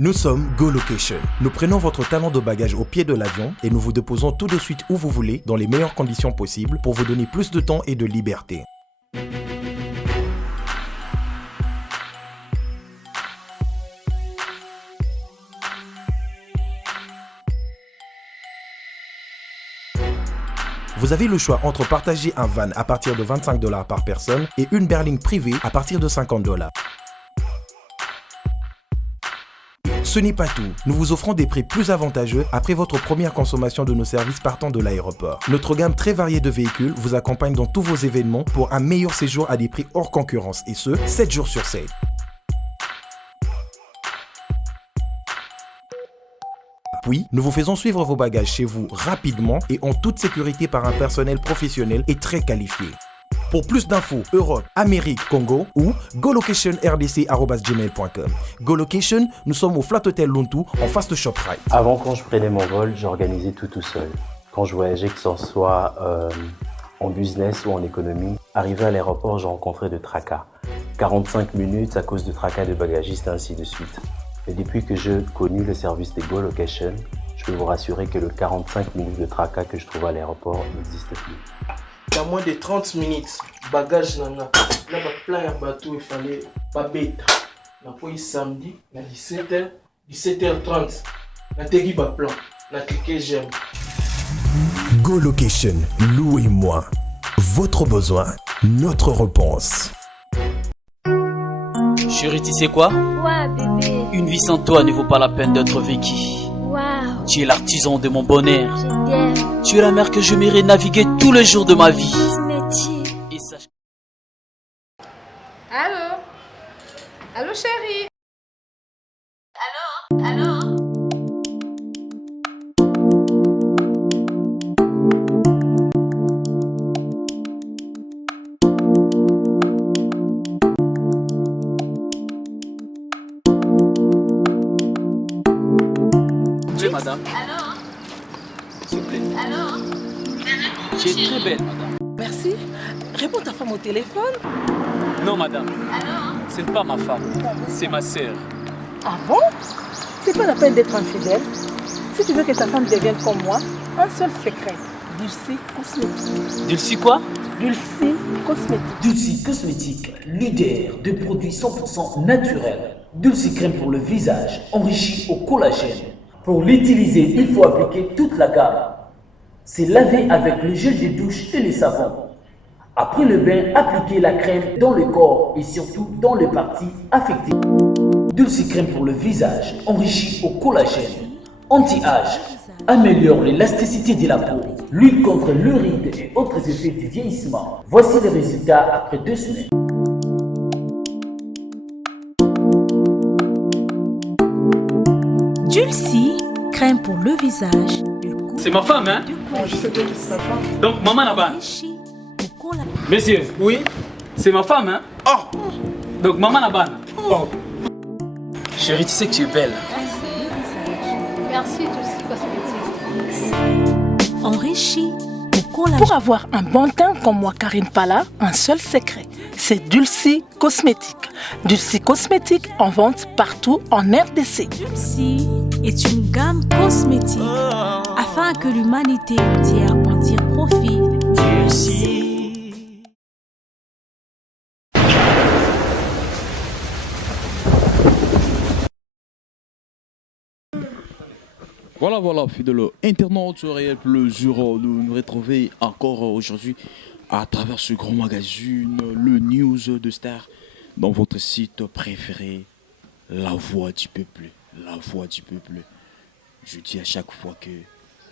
Nous sommes GoLocation. Nous prenons votre talon de bagage au pied de l'avion et nous vous déposons tout de suite où vous voulez, dans les meilleures conditions possibles, pour vous donner plus de temps et de liberté. Vous avez le choix entre partager un van à partir de 25 $ par personne et une berline privée à partir de 50 $. Ce n'est pas tout, nous vous offrons des prix plus avantageux après votre première consommation de nos services partant de l'aéroport. Notre gamme très variée de véhicules vous accompagne dans tous vos événements pour un meilleur séjour à des prix hors concurrence et ce, 7 jours sur 7. Puis, nous vous faisons suivre vos bagages chez vous rapidement et en toute sécurité par un personnel professionnel et très qualifié. Pour plus d'infos, Europe, Amérique, Congo ou golocation.rdc@gmail.com. GoLocation, nous sommes au Flat Hotel Luntu en face de ShopRite. Avant, quand je prenais mon vol, j'organisais tout seul. Quand je voyageais, que ce soit en business ou en économie, arrivé à l'aéroport, je rencontrais de tracas. 45 minutes à cause de tracas de bagagistes, ainsi de suite. Et depuis que j'ai connu le service de GoLocation, je peux vous rassurer que le 45 minutes de tracas que je trouve à l'aéroport n'existe plus. Dans moins de 30 minutes, bagage nana. Là, plein de bateau, il fallait pas bête. On a pris samedi, à 17h, 17h30. On a tegui ba plan. On a cliqué j'aime. GoLocation, louez-moi. Votre besoin, notre réponse. Chérie, tu sais quoi? Ouais, bébé. Une vie sans toi ne vaut pas la peine d'être vécue. Waouh. Tu es l'artisan de mon bonheur. Je t'aime. Tu es la mer que je m'irai naviguer tous les jours de ma vie. Cosmétique. Et sache... Allô? Allô, chérie? Allô? Oui, madame. Allô? S'il vous plaît. Allô? Tu es très belle, madame. Merci. Réponds ta femme au téléphone. Non, madame. Allô? Ce n'est pas ma femme. C'est ma sœur. Ah bon? C'est pas la peine d'être infidèle. Si tu veux que ta femme devienne comme moi, un seul secret. Dulcie Cosmétique. Dulcie quoi? Dulcie Cosmétique. Dulcie Cosmétique, leader de produits 100% naturels. Dulcie crème pour le visage, enrichi au collagène. Pour l'utiliser, il faut appliquer toute la gamme. C'est laver avec le gel de douche et le savon. Après le bain, appliquez la crème dans le corps et surtout dans les parties affectées. Dulcie crème pour le visage, enrichi au collagène. Anti-âge, améliore l'élasticité de la peau, lutte contre le ride et autres effets du vieillissement. Voici les résultats après 2 semaines. Dulcie, crème pour le visage. C'est ma femme, hein? Je sais bien que c'est sa femme. Donc, maman là-bas. Monsieur. Oui? C'est ma femme, hein? Oh! Donc, maman là-bas. Oh! Chérie, tu sais que tu es belle. Merci, Dulcie Cosmétique. Enrichi au collagène. Pour avoir un bon teint comme moi, Karine Pala, un seul secret. C'est Dulcie Cosmétique. Dulcie Cosmétique en vente partout en RDC. Dulcie est une gamme cosmétique afin que l'humanité entière en tire profit. Dulcie. Voilà, fidèle internaute, réel plaisir de nous retrouver encore aujourd'hui à travers ce grand magazine, le News de Star, dans votre site préféré, La Voix du Peuple. La Voix du Peuple. Je dis à chaque fois que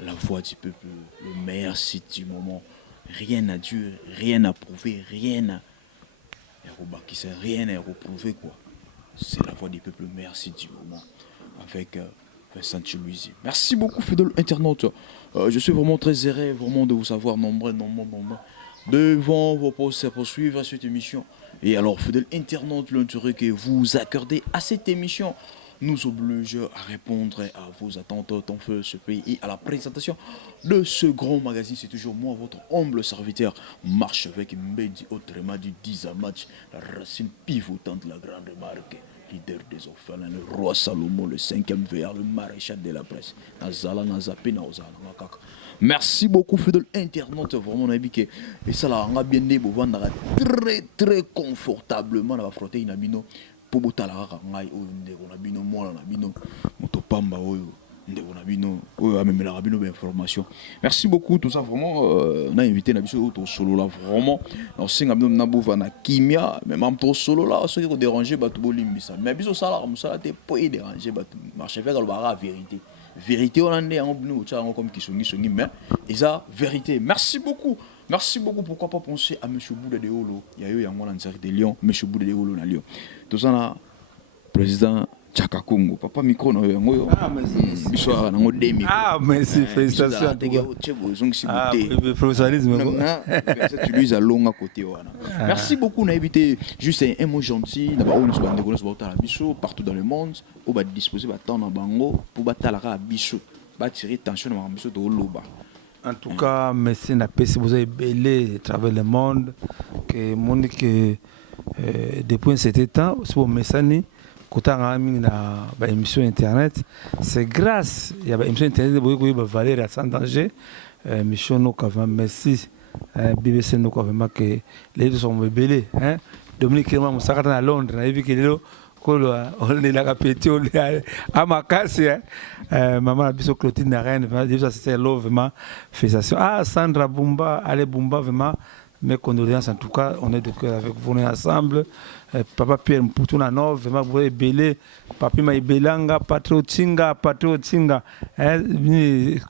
La Voix du Peuple, le meilleur site du moment. Rien à dire, rien à prouver, rien à reprouver, quoi. C'est La Voix du Peuple, le meilleur site du moment. Avec Vincent Louisier. Merci beaucoup, fidèle internaute. Je suis vraiment très heureux vraiment de vous savoir nombreux devant vos postes pour suivre cette émission. Et alors, fidèle internaute, l'intérêt que vous accordez à cette émission, nous oblige à répondre à vos attentes tant feu ce pays et à la présentation de ce grand magazine. C'est toujours moi, votre humble serviteur, Marche avec Mbedi autrement du 10 à match, la racine pivotante de la grande marque. Leader des orphelins, le roi Salomon, le 5e VR, le maréchal de la presse. Merci beaucoup, fidèle internaute. Vraiment, on a dit que ça là, on a bien dit, on a très très confortablement la frotter une abino pour botter la rara. On a bino moi, on a bino motopamba oyo. On a bino oyo même la rabino d'information. Merci beaucoup, tout ça vraiment. On a invité Nabiso au solo là vraiment. On sait que nous avons na kimia, même en to solo là, ceux qui ont dérangé bah tout bolimbisa. Mais Biso ça là, comme ça, t'es pas dérangé bah marché avec la vérité. Vérité hollandais en nous comme qui sont mais et ça vérité. Merci beaucoup pourquoi pas penser à monsieur Bouda de Holo. Il y a eu un mois en série de Lyon, monsieur Bouda de Holo na Lyon. Tout ça là président Chaka Congo papa micro na yo biswa na ngode micro merci félicitations professionnalisme tu lui as long à côté wana. Merci beaucoup na évité juste un mot gentil na ba on se bande ko ta la biso partout dans le monde on va disposer ba temps na bango pour batalaka biso ba tirer tension na biso to loba. En tout cas merci na pesi vous avez belé travers le monde que monde que depuis cet temps sur messani kota ngami na ba émission internet c'est grâce il y a ba émission internet boyo ba valeur à sans danger mission no quand merci BBC no quand vraiment que les deux sont belé hein Dominique Kirma musakata à Londres na vu que lelo kolo on est la capeti on est à Makasi maman biso Clotilde na reine déjà c'est vraiment félicitations Sandra Bumba allez Bumba vraiment mes condoléances en tout cas on est de cœur avec vous on est ensemble papa Pierre Mputuna no vraiment vous êtes belé papi Maïbelanga patriotinga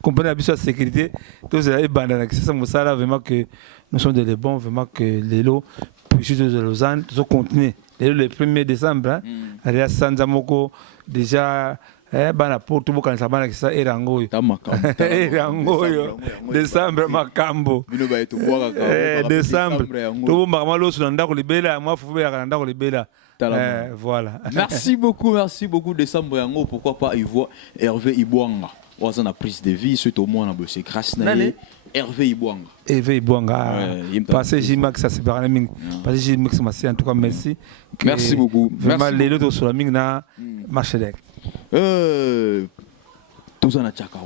comprenez la de sécurité tous les bandes c'est ça mosala vraiment que nous sommes des bons vraiment que les lots puis de Lausanne sont continuer le 1er décembre à Sanzamoko déjà bana pour tout boka sabana kisa erango décembre makambo décembre tout makamalo sur ndako libela moi fufu ya ndako libela voilà. Merci beaucoup décembre yango pourquoi pas Ivoire Hervé Ibwanga on a prise de vie c'est au moins c'est grâce na Hervé Ibwanga passé Jimax ça c'est pas même passé Jimax merci en tout cas merci beaucoup vraiment les autres sur la ming na marchedek tozana Chaka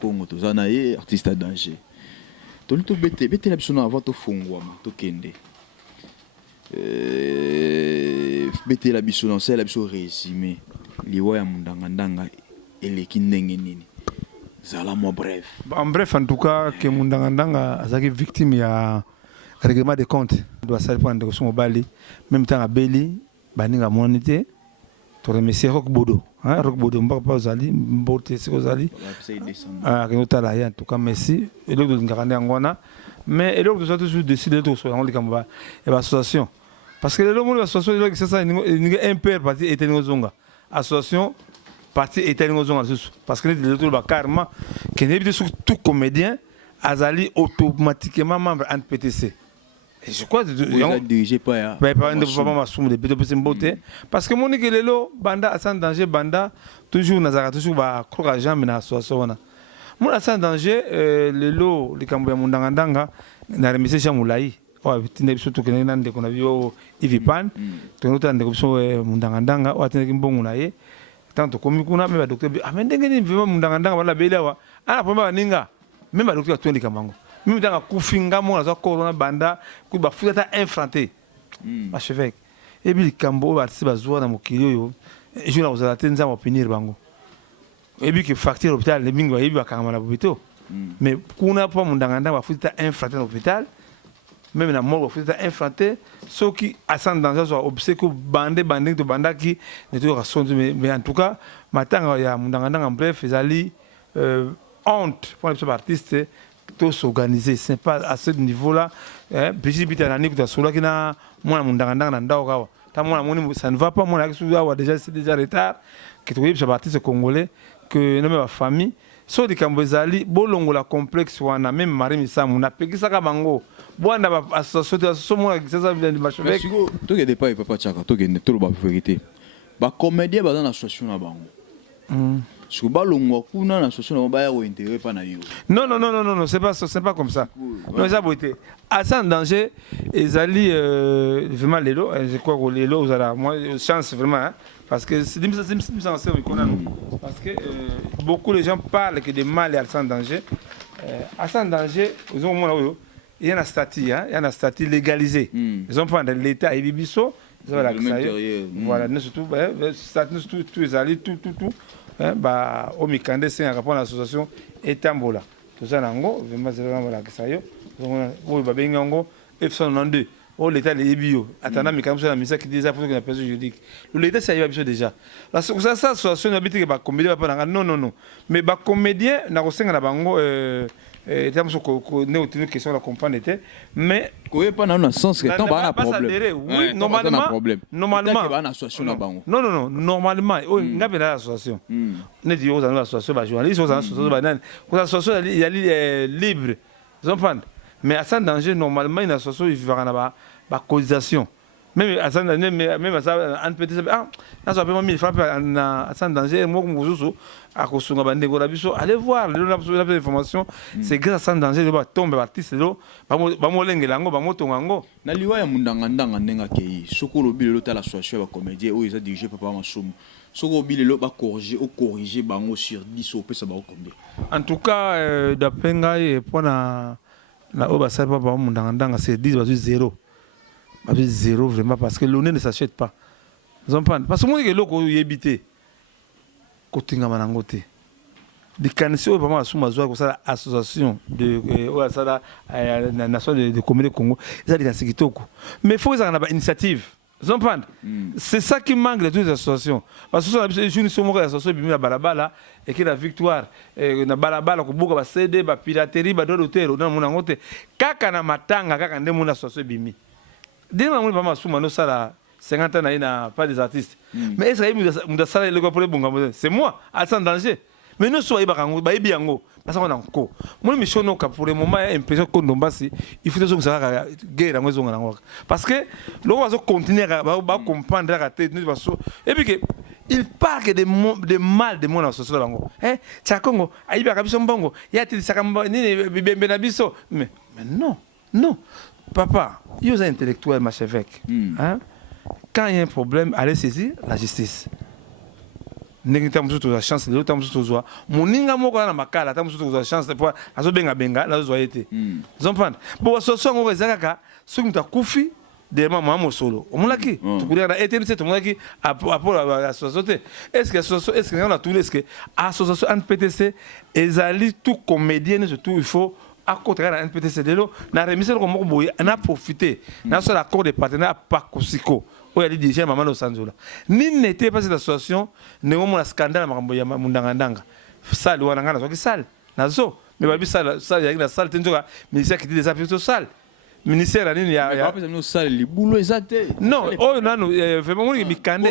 Congo tozana artiste à danger tolito bete la biso na avant to fongwama to kende bete la biso na c'est la biso résumé liwa ya mundanga eleki ndenge nini zala moi bref en tout cas que mundanga azaki victime ya règlement de compte doit salir prendre son bali même temps à Beli baninga monité to remercier Rock Bodo mbapa zali mbote siko zali kenotala ya en tout cas merci et donc ngakande ngona mais et donc nous avons toujours décidé de sur on likamba et l'association parce que le monde l'association c'est ça ni un père parti était ngozonga association parti était ngozonga parce que les autres carrément que n'est sur tout comédien azali automatiquement membre en PTC. Et je crois que dirigé pas parce que mon équilibre banda sans danger banda toujours nazara toujours ba croire jamais na association mon sans danger le lot les cambo ya mundanga na remise chez Moulai wa tinde surtout que nande qu'on a vu Ivipan to notande ko so mundanga wa tinde kimbongo na ye tanto komi kuna me ba docteur amendenge ni vraiment mundanga wala belewa ana pamba ninga même ba docteur tondi kamango même dans la kufinga mo na corona banda ku ba futa infranté archevêque et puis kambo ba tiba zuwa na mokili yo je na uzala tenza mo punir bango et puis que facture hôpital le mingo et puis ba kama na hôpital mais kuna pa mundanga ba futa infranté na hôpital même na mort ba futa infranté ceux qui ascendent dans ça obséco bandé to bandaki ne to raison mais en tout cas matanga ya mundanga en bref ezali honte pour les artistes tout s'organiser c'est pas à ce niveau là petit bitana que solo kina mwana mundanga na ndao kawa ta mwana moni ça ne va pas mwana kisu déjà c'est déjà retard que tu es artiste congolais que na ma famille so di kambozali bolongo la complexe wana même mari misamu na pekisa ka bango bwana ba association so mwana kisasa vile machevêque to get pas papa chaka to get to ba vérité ba comédien ba dans association na bango parce que ba longwa kuna na association na ba ya intérêt pas na yo. Non, c'est pas comme ça. Non, ça beauté. Hassan Danger ezali vraiment lelo, je crois que lelo uzala moi chance vraiment hein, parce que c'est parce que beaucoup de gens parlent que de mal et Hassan Danger. Hassan Danger, ils ont il y a un statut, hein, il y a un statut légalisé. Ils ont pris l'État et Bibiso, ils ont l'accès. Voilà, nous surtout, tout les alliés, tout. Bah, au Mikande, c'est un rapport à l'association Etambola. Tout ça, nango, vraiment, c'est vraiment l'accès. Oui, bah, bien, nango, F192. Oh, l'État, les bio. Attendant, Mikande, c'est la mission qui disait pour que la personne juridique. L'État, c'est un peu déjà. La association n'habite que bah, comédien, non. Mais bah, comédien, n'a pas de bango. Une question la comprendre était mais pas dans le sens que tant pas un problème. Oui, normalement non, normalement n'a pas l'association. Ne dit aux associations ba journalistes aux associations banane. Aux associations il y a libre. Vous comprenez? Mais à ça danger normalement une association il va avoir cotisation. Même à ça un petit ça peut 1000 francs à ça danger moi à Kosunga Bandego Labiso, allez voir, les informations, c'est grâce à ça danger de tomber artiste là, bamolenge lango, bamotongango. Na liwa ya mundangandanga ndenga kei, soko lobi le ta l'association ba comédien o ils a dirigé papa Massoum. Soko lobi le ba corriger bango sur 10 au peut ça ba combien. En tout cas d'après ngai pour na oba ça papa mundangandanga c'est 10 basu 0. Basu 0 vraiment parce que l'honneur ne s'achète pas. Vous comprenez? Parce que moi que loko yebité. Kotinga manangote de canissio vraiment à soumazwa ko ça association de ça la nation de comédie Congo ça dit dans ce kitoko mais faut ça na initiative vous comprenez c'est ça qui manque de toutes les associations parce que ça une somo association bimi la balabala et que la victoire na balabala ko buka ba CD ba piraterie ba dodotero na munangote kaka na matanga kaka nde muna association bimi dès na muna pas souma no ça 50 ans n'a pas des artistes. Mais est-ce que c'est moi, Hassan Danger. Mais nous sommes biango, parce qu'on a encore. Moi, je suis pour le moment, l'impression qu'on il faut que ça guerre parce que l'on va continuer à comprendre la tête. Et puis il parle de mal de mon association. Eh, Tchakongo, Aïba Kabisongo, Yati Sakamba, Benabiso. Mais non. Papa, il y a un intellectuel, ma chevêque. Quand il y a un problème, allez saisir la justice. N'engagez pas la chance, l'autre temps toujours. Mon ninga moko na makala, temps toujours la chance de pouvoir azo benga na zo été. Zompande. Bon association ngo ezaka, soki muta kufi de maman solo. Omulaki, tukuri na ETNC tomulaki apport à la société. Est-ce que on a tout est-ce que association NPTC ezali tout comédien surtout il faut à côté de la NPTC de l'eau, na remise le comme boy, on a profité. Na sur l'accord de partenaires pas Kosiko. Où il y a des gens maman Sanzola. Ni n'était pas cette association, ne on a scandale makamboya mundangandanga. Sale ou ananga na sale. Nazo, mais babi sale il y a une salle tenjoka, ministère qui dit des affaires sociales. Ministère il y a pas nous salle les boulots exact. Non, oh non vraiment on est bikande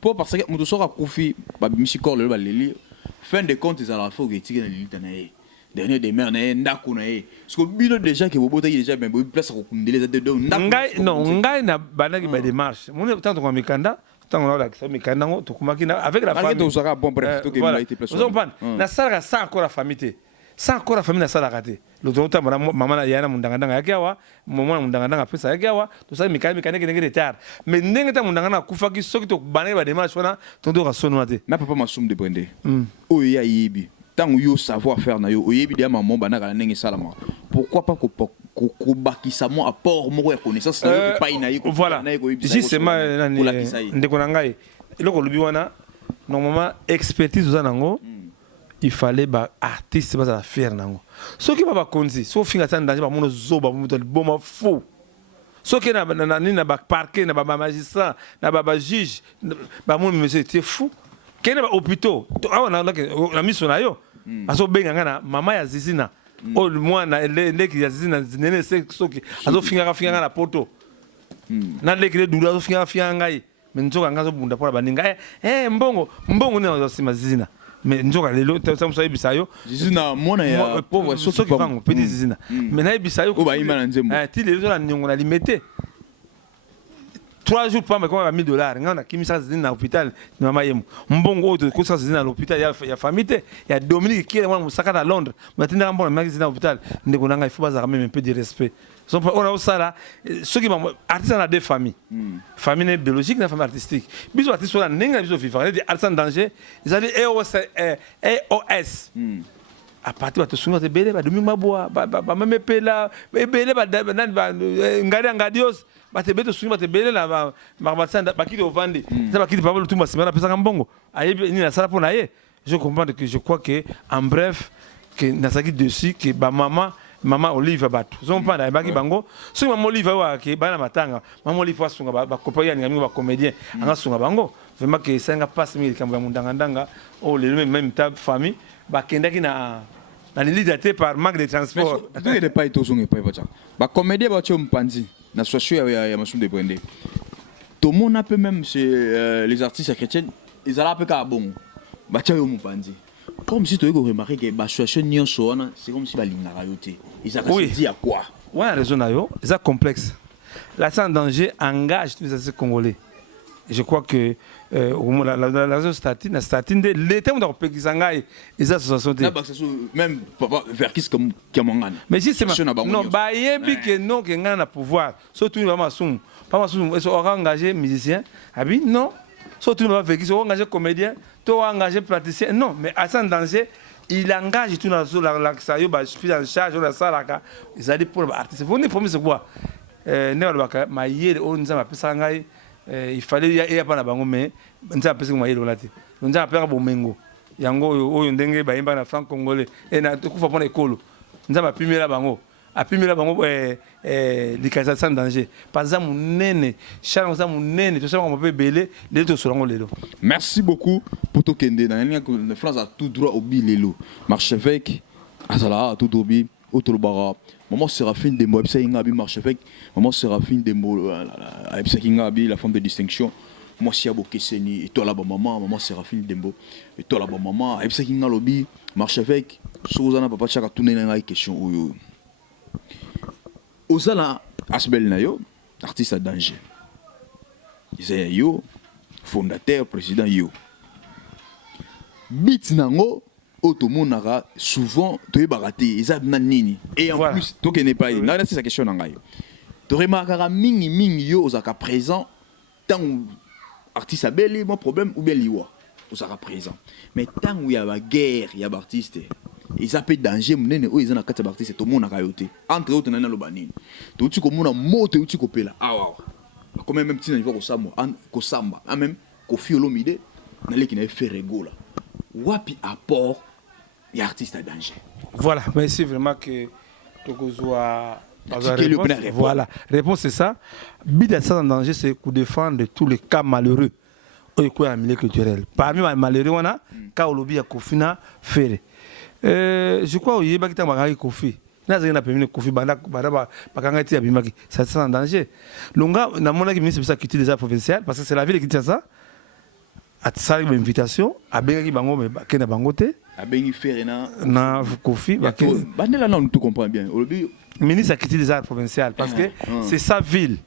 pour parce que muto sora kufi babi misikor le baleli. Fin de compte ils allaient faut que tigé na lilitanaye. Dernier des mères ndako na ye parce que bino déjà que bobo déjà mais place ko kundele za de ngai na banaki ba démarche mon tant ko mikanda tant on a ça mikanda ngo to kumaki na avec la famille to sera bon bref to que il a été place na sala ça encore la famille ça encore la famille na sala raté le temps maman na yana mundangandanga yake wa maman mundangandanga pesa yake wa to ça mikanda ke retard mais ndenge ta mundangana kufaki soki to banaki ba démarche wana to do ka sonwa te na papa Massoum de Brende o ya yibi tant yo savoir faire na yo oyebi dia maman banaka ndenge salama pourquoi pas ko bakisa mo apport mo ya connaissance na yo pa ina yiko voilà justement ndeko na ngai eloko lobi wana normalement expertise za nango il fallait ba artiste ba faire nango soki ba konzi so finga tan danger ba mono zoba mo boma fou soki na ba parquet na ba magistrat na ba juge ba mono monsieur tu es fou kene ba hôpitaux awana la mission na yo aso benga ngana mama ya zizina o mwana leki ya zizina nene soki aso finga na poto na leki le dula aso finga ngai mais nzoka ngazo bunda pour baninga mbongo ne aso sima zizina mais nzoka lelo tamso ibisayo zizina mona ya pauvre soki vango petit zizina mais na ibisayo ko ba imana nzembo ti lelo la nyongo na limete 3 jours pas mais comme $1000 ngana kimisa zini na hôpital ni mama yemu mbongo to ko sa zini na l'hôpital ya famille ya Dominique qui est moi musaka na Londres matinda mbona maki na hôpital ndeko nanga il faut pas même un peu de respect on a ça là ceux qui artistes a deux familles famille biologique et famille artistique biso artistes là ninga biso vivant les artistes en danger ils allaient EOS à partir de sunga te bele ba Dominique Maboa ba même pela bele ba ngadios ba te beto sunga te bele la ba batanda ba kiti ovandi ça ba kiti Pablo Tumba semana pesa mbongo ayebi ni na sala pour naye je comprends que je crois que en bref que nasaki dessus que ba maman Olive batu zon pa na baki bango so maman Olive wa ke bana matanga maman Olive wa sunga ba copain ya ba comédien anga sunga bango vraiment que ça nga passe mi kambo mundanga oh le même ta famille ba kendaki na l'idée par manque de transport donc il pas été zonge pas bacha ba comédien ba tio mpanzi na situation ya masum de prendre tout monde a peu même chez les artistes chrétiens ils allaient peu ka bon ba tio mpanzi comme si tu avais remarqué que la situation c'est comme si la ligne a rayoté. Ils ont dit à quoi? Oui, la raison est c'est complexe. La en danger engage tous les artistes congolais. Je crois que la raison statine, les thèmes de Pékisangaï, les associations. Même vers qui comme Kiamangana. Mais si c'est non, bah yebi que non que ngana pouvoir. Surtout vraiment soum, pas massoum, ils sont engagés musiciens. Abi non. Surtout vraiment vers qui sont engagés comédiens. Tu as engagé praticien, non, mais à ce danger, il engage tout dans la salle, il en charge de la salle, ils allaient pour l'artiste. Vous ne pouvez pas voir. Il fallait y avoir un bango, mais on a appelé ça là. On a appelé ça Bomengo. Yango, Oyondenge, Baïmba, Franc Congolais, et on a tout fait pour l'école. On a appelé la bango. Appuyer la bango les cas sans danger par exemple nene charles ça mon nene tout ça on peut belé les deux seront les merci beaucoup pour tout kende dans une France à tout droit au bilelo marchevêque azala tout obi autolbara maman Séraphine Dembo ebisa ingabi marchevêque maman Séraphine Dembo ebisa ingabi la femme de distinction moi si abo keseni et toi là-bas maman Séraphine Dembo et toi là-bas maman ebisa ingalobi marchevêque sozana papa chaka tourner na question oyo Ozala Asbel Nayo, artiste à danger. Isaiah Yo, fondateur, président Yo. Bit Nango, Otomonara, souvent, tu es baraté, Isab Nanini. Et en plus, tu n'es pas là, c'est sa question. Tu remarqueras Mingi Yo, Ozaka présent, tant artiste à bel, mon problème, ou bien Liwa, Ozaka présent. Mais tant où il y a la guerre, il y a l'artiste. Ils appellent danger munene o izana kati ba artiste to mona kayote entre autres nana lobanini to uti ko mona moto uti ko pela awa comme même petit niveau ko samba même ko fiolomide na leki na faire regola wapi apport ya artiste à danger. Voilà, merci vraiment que tokozwa voilà, réponse c'est ça. Bid ça en danger c'est pour défendre tous les cas malheureux au quoi milieu culturel. Parmi les malheureux on a ka olobi ya kofina faire. Je crois qu'il y a des gens qui ont permis Kofi Banda Bakangati Abimaki. Ça c'est en danger. Longa, na mona qui ministre ça quitter des affaires provinciales parce que c'est la ville qui dit ça. A ça une invitation à Bengi Bango mais Kena Bangote. À Bengi Ferena. Na Kofi. Bandela non tout comprend bien. Ministre a quitté des affaires provinciales parce que c'est sa ville.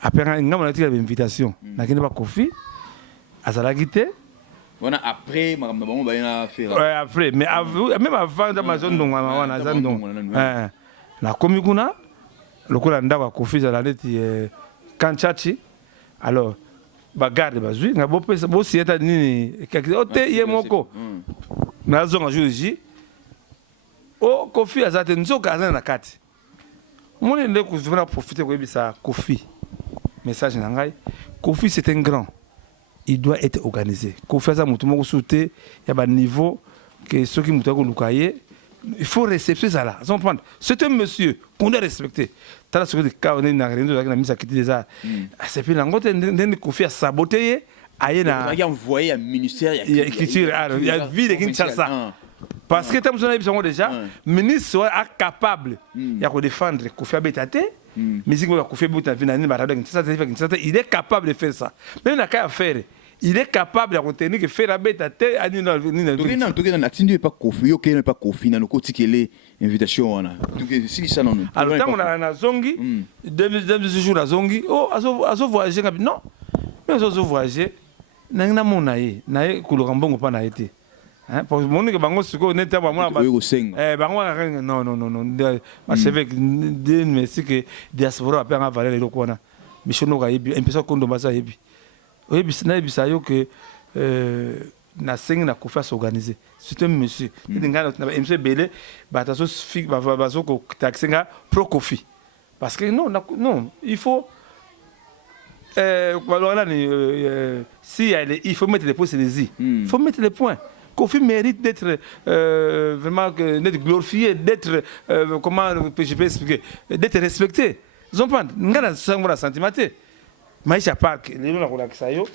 Après un gamin a tiré l'invitation. Na Kena Kofi. À ça la quitté. On a après, on va faire. Ouais, après, mais même avant dans ma zone donc on a zone donc. La communauté, le Kolanda va confier à la lettre Kanchachi. Alors, bagarre bazui, na bo si eta nini quelque ote yemoko. Na zone jour o Kofi azate nzoka azana na kati. Moni ndeko kuzuna profiter ko bisa Kofi. Message na ngai. Kofi c'est un grand. Il doit être organisé. Qu'on fait ça, il sauter, il y a un niveau que ceux qui nous il faut respecter ça là. C'est un monsieur qu'on doit respecter. Tu as ce cas, on a mis à quitter les arts. C'est plus l'angoisse, on a saboter. Il a envoyé un ministère. Il y a ville qui tient ça. Parce que tu as déjà, le ministre soit capable de défendre Kofi Abetate. Mais si il est capable de faire ça. Même il n'a qu'à faire. il est capable de retenir que faire la bête à terre à nous na tindi pas Kofi OK n'est pas Kofi na ko tikele invitation wana si ça non alors tant on a na zongi deux jours la zongi oh azo voyager non mais azo voyager na mona ye na kuluka mbongo pa na été hein pour mon que bango siko neta ba mona ba bango non ma cheveux de merci que diaspora a pas valer le kona missiono ga yebi impression kondo basa yebi oyebi na yebi sa yo que na sengi na kofa s'organiser c'est un monsieur ndinga na monsieur belé ba taso fig ba zo ko taxinga pro kofi parce que non il faut si il faut mettre les points sur les i. Il faut mettre les points. Kofi mérite d'être vraiment glorifié, d'être comment je peux expliquer, d'être respecté. Ils ont pas de sentimenté. Maisha Park, les gens qui ont ça yo,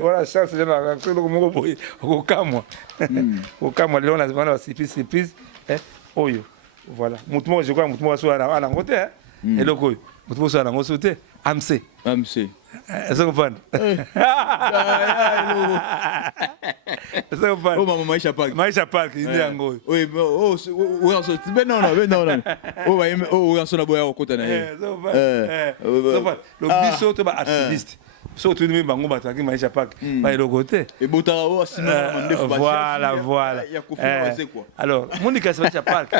voilà ça c'est la réaction de mon boy au camp au camp les gens là surprise oyo voilà mutumo je crois mutumo so à la côté et le quoi mutumo so à la côté AMC est-ce que vous comprenez oh maman Maisha Park il est en gros oui oh on se dit non oh on se na boya au côté na le biso to ba activiste so tout le monde va attaquer Maisha Park par le côté et botara sinon voilà alors mon dit que Maisha Park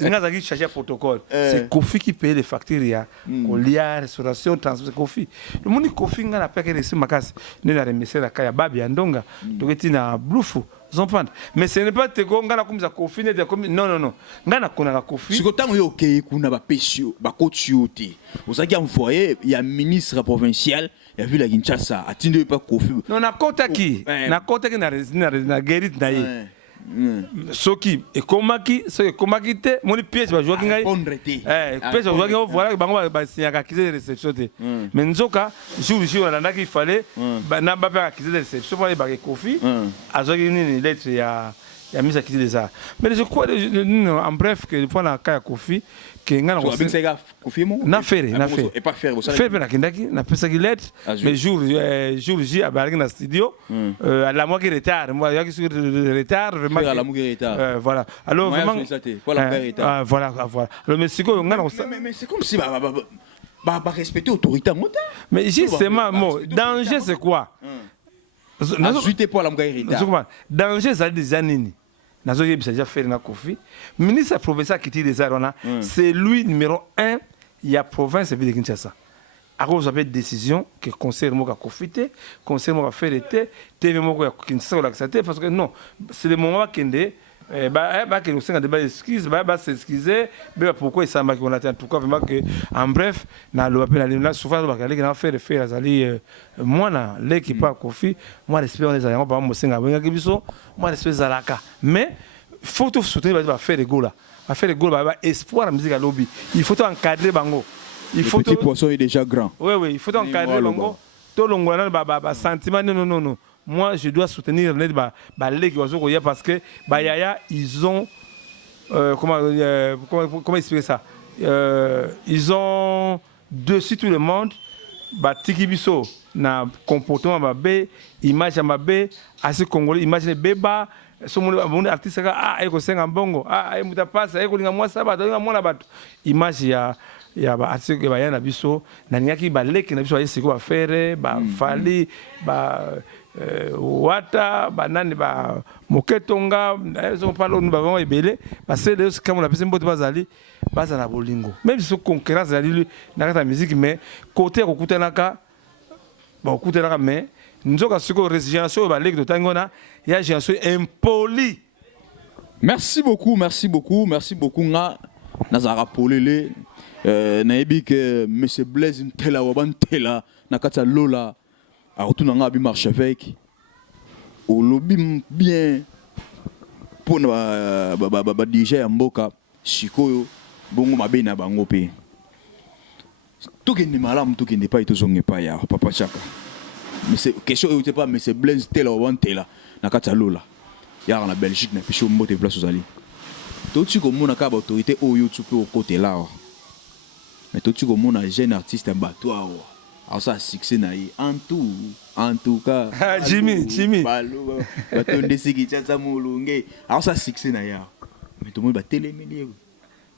ngaza qui chercher protocole c'est Kofi qui paye les factures ya colia restauration transport Kofi le monde Kofi ngana peke resi makasi ne na remercier la kaya babi andonga toketi na blufu mais ce n'est pas te ngana kumza Kofi ne comme non ngana kona la Kofi siko tango yo ke kuna ba pesio ba kotioti osaki envoyer ya ministre provincial ya ville ya Kinshasa atinde pas Kofi non na kota ki na guérite na ye soki ekomaki so ekomaki te moni pièce ba joki ngai pièce ba joki voilà bango ba signer accusé de réception te mais nzoka jour on a qu'il fallait na ba faire accusé de réception pour ba Kofi azoki ni lettre ya mise à quitter des arts mais je crois en bref que pour la cas Kofi que ngana ko c'est Kofi mo na faire et pas faire ça faire na kindaki na pesa ki lettre mais jour J à barring na studio à la moitié retard moi il y a sur retard vraiment à la moitié retard voilà alors vraiment voilà alors mais c'est quoi ngana mais c'est comme si bah respecter autorité monta mais justement danger c'est quoi azuite pour la moitié retard danger ça des années nazo yebisa déjà faire na Kofi ministre provincial qui tire des arts c'est lui numéro 1 il y a province de Kinshasa à cause de cette décision que conseil mo ka Kofi te conseil mo ka faire été TV mo ka Kinshasa la accepter parce que non c'est le moment kende que nous sommes des excuses s'excuser pourquoi ça m'a qu'on attend en tout cas vraiment que en bref na le appel là souvent ba kale na faire azali moi na l'équipe pas Kofi moi respect les ayants pas mo senga benga kibiso moi respect zalaka mais faut tout soutenir va faire des goals là va faire des goals ba espoir la musique à lobby il faut encadrer bango il faut petit poisson est déjà grand oui il faut encadrer bango to longona ba sentiment non moi je dois soutenir les les qui parce que yaya ils ont comment expliquer ça ils ont dessus tout le monde tikibiso na comportement babé image babé assez congolais image beba so mon artiste eko senga mbongo muta pasa eko linga mwasa bato linga mona bato image ya ba artiste ba yana biso na nyaki ba leki na biso ba yesiko ba faire ba fali ba wata banani ba moketonga ils parlent nous ba vraiment ebele parce que comme on appelle mbote bazali baza na bolingo même si concurrence zali na kata musique mais côté kokutanaka ba kokutanaka mais nzoka siko résiliation ba leki de tangona ya génération impoli. Merci beaucoup nga nazara polele nayebi que monsieur Blaise Ntela wabantela na kata lola a retourné nga bi marche avec au lobby bien pour ba DJ mboka sikoyo bongo mabe na bango pe tokende malamu tokende pa itozonge pa ya papa chaka mais c'est question était pas monsieur Blaise Ntela wabantela na kata lola ya na Belgique na picho mbote place ozali to tu komona ka ba autorité o YouTube au côté là mais to tu komona jeune artiste bato alors ça succès na ye en tout cas Jimmy balo batonde siki tsa mulunge alors ça succès na ya mais tout le monde va télémélier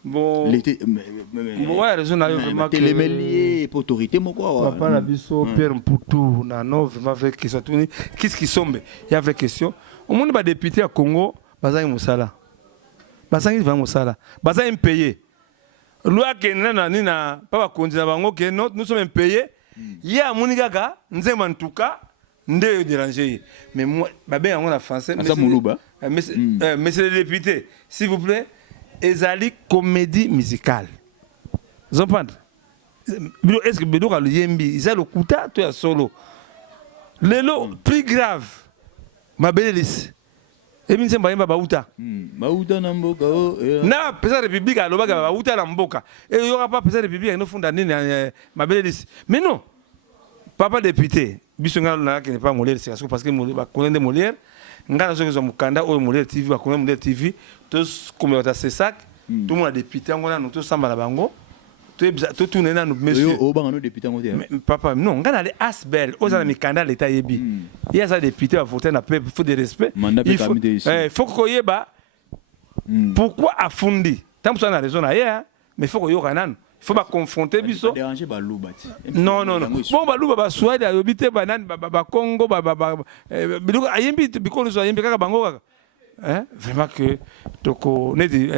bon l'été ouais raison na yo vraiment télémélier pour autorité mon quoi papa la biso Pierre Mputu na no vraiment avec question tuni qu'est-ce qui sombe il y avait question au monde ba député à Congo bazangi musala vraiment musala bazangi payé loi que na papa konzina bango que nous sommes payés ya muni kaka nzemba en tout cas nde déranger mais moi babé en français monsieur le député s'il vous plaît ezali comédie musicale vous comprenez est-ce que bedo ka yembi ils a le kuta to ya solo lelo plus grave mabelis ebi nsemba yemba bauta na mboka na pesa république alobaka bauta na mboka et yo pas pesa république no funda nini mabelis mais non papa député biso ngala na ki ne pas Molière c'est parce que ba connaît Molière ngana zo zo mukanda o Molière TV ba connaît Molière TV tous comme ta c'est ça tout le monde député ngona no to samba la bango to tourner na monsieur o banga no député ngote papa non ngana les asbel oza mikanda l'état yebi il y a ça député à voter na peu faut de respect il faut koyeba pourquoi afundi tant que ça na raison na hier mais faut koyoka nanu il faut pas confronter biso déranger ba lobati non bon ba luba ba swadi ayobite ba nani ba Congo ba biluka ayembi biko so ayembi kaka bango kaka vraiment que toko neti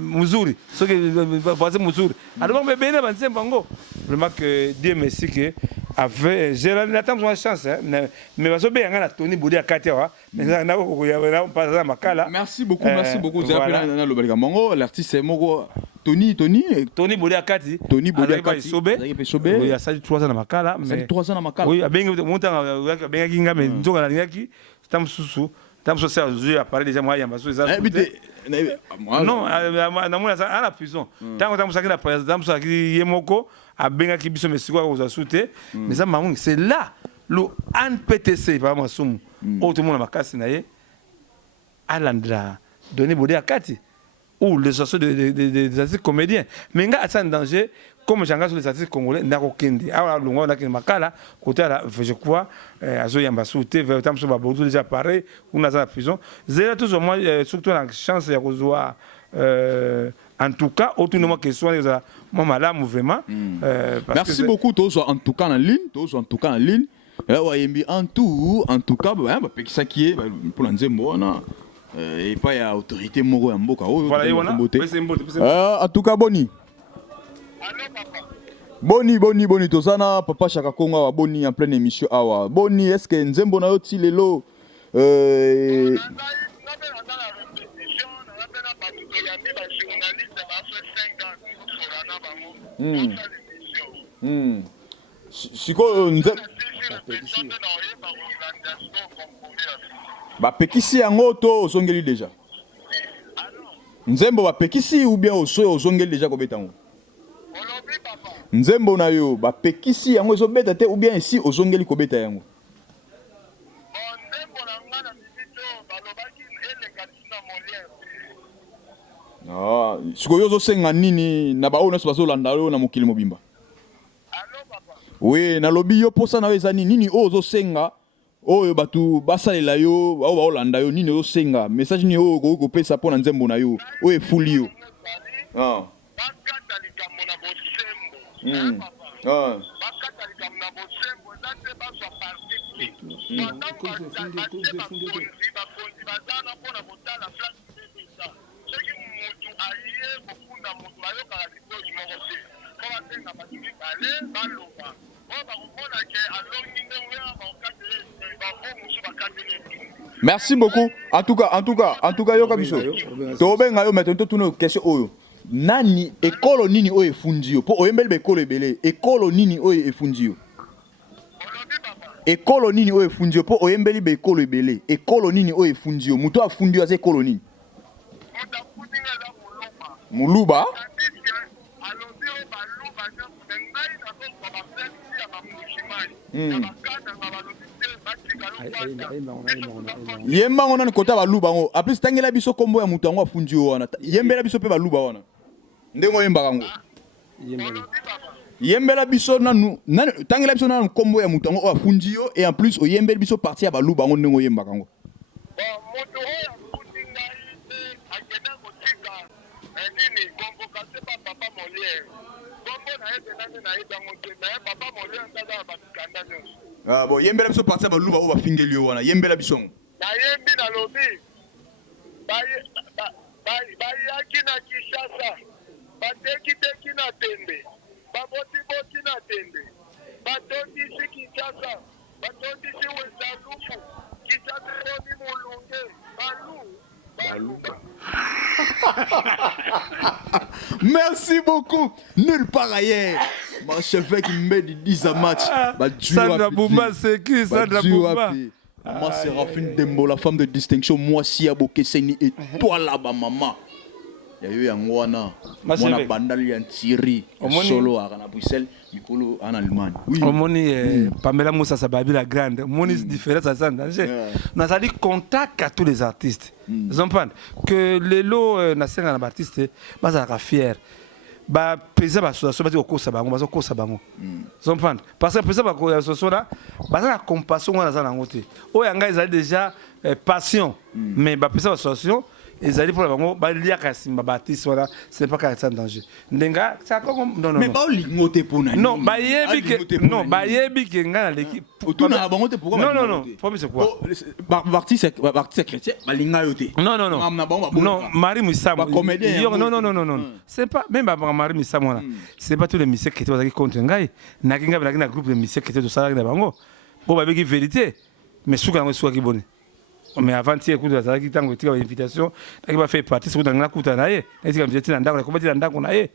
muzuri so que voisin muzuri alors mais bene ba nsemba bango vraiment que Dieu merci que avait Gérald n'attend une chance mais baso be ngana Tony Bodi akatewa mais na ko ya pas makala merci beaucoup c'est appelé na lobalika mongo l'artiste moko Tony Bodi akati sobe il y a ça 3 ans na makala mais 3 ans na makala oui abengi monta bengi ngame nzoka na ngaki tamsusu tamsusu a parlé déjà moi yamba so ça non na mona ça à la prison tant tamsusu na président tamsusu yemoko abenga ki biso mesiko ko za soute mais ça mamu c'est là le ANPTC vraiment soum autre monde makasi na ye alandra donner Bodi akati ou les associations des artistes comédiens mais nga atteint danger comme j'engage sur les artistes congolais na kokindi ala longo na makala côté là je crois azo yamba souté vers temps so ba beaucoup déjà pareil on a la prison zéro toujours moi surtout la chance ya kozwa en tout cas autrement que soit les moi malamu vraiment merci beaucoup tous en tout cas en ligne wayembi en tout cas ba pekisa qui est pour nzembo na et pas ya autorité moko ya mboka voilà en tout cas boni tozana papa Chaka Kongo awa boni en pleine émission awa boni est-ce que nzembo na yo ti lelo siko bapekisi yango to ozongeli déjà nzembo bapekisi ou bien ozongeli déjà kobeta yango nzembo na yo bapekisi yango ezobeta te ou bien ici ozongeli kobeta yango sikoyo ozosenga nini na baoyo nyonso bazolanda yo na mokili mobimba oui nalobi yo mposa na yo eza nini oyo ozosenga oyo bato basalela yo oyo baolanda yo nini ozosenga message nini oyo okoki kopesa mpo na nzembo na yo oyo efuli yo Merci beaucoup. En tout cas, yo kabiso. To benga yo maintenant tout une question oyo. Nani ekolo nini oyo efundi yo? Po oyembeli be ekolo ebele. Ekolo nini oyo efundi yo? Ekolo nini oyo efundi yo? Po oyembeli be ekolo ebele. Ekolo nini oyo efundi yo? Muto afundi yo ase ekolo nini? Muluba? Yemba ngona ni kota baluba ngo apres tangela biso kombo ya mutu ngo afundi wana yembela biso pe baluba wana ndengo yemba ngo Yembela biso nanu tangela biso nanu kombo ya mutango o afundi yo et en plus o yembela biso parti ya balu bango ndenge oyemba kango. Moto oyo afundi ngai te akenda kotika nini convocation pa papa Molière. Kombo na yete nani na yeba ngote na papa Molière ndaza bakanda nyonso. Ah bon yembela biso parti ya balu bango bafingeli yo wana yembela biso. Na yembi na lobi. Bayaki na Kinshasa. Bateki na tembe. Baboti na tembe. Batondisi Kinshasa. Batondisi Wezalufu. Kinshasa roni mulunge. Baluka. Merci beaucoup. Nulle part ailleurs. Mon chef qui me dit 10 à match. Sandra Boumba, c'est qui Sandra Boumba? Moi, Séraphine Dembo, la femme de distinction. Moi, Siabo Kesseni et toi là-bas, maman. Il y a eu un Wana. Moi, Bandal, y a un Thierry. Solo à Bruxelles, Nicolo en Allemagne. Oui. Pamela Moussa Sababi, la grande. Moni, c'est différent, ça sent danger. Nous avons dit contact à tous les artistes. Vous comprenez que les lots nationaux d'artistes, ils sont fiers. Ba président l'association bati ko sabango bazo ko sabango comprendre parce que président ba l'association là baza la compassion wana za nangote o yanga ils ont déjà passion mais ba président l'association ils allaient pour bango ba lia kasimba baptiste voilà c'est pas caractère danger ndenga ça comme non mais ba lingote pour nani non ba yebi que ngana l'équipe autouna bango te pourquoi non problème c'est quoi parti chrétien ba linga yote non Marie Moussam non c'est pas même Marie Moussam c'est pas tous les messieurs qui étaient contre ngai na kinga na groupe de messieurs qui étaient de ça na bango bo ba beki vérité mais souka ngo souka ki bonne. Mais avant de écouter la qui t'a invitation, il va faire partie sur la couta naïe. Et comme j'étais dans la communauté dans la naïe.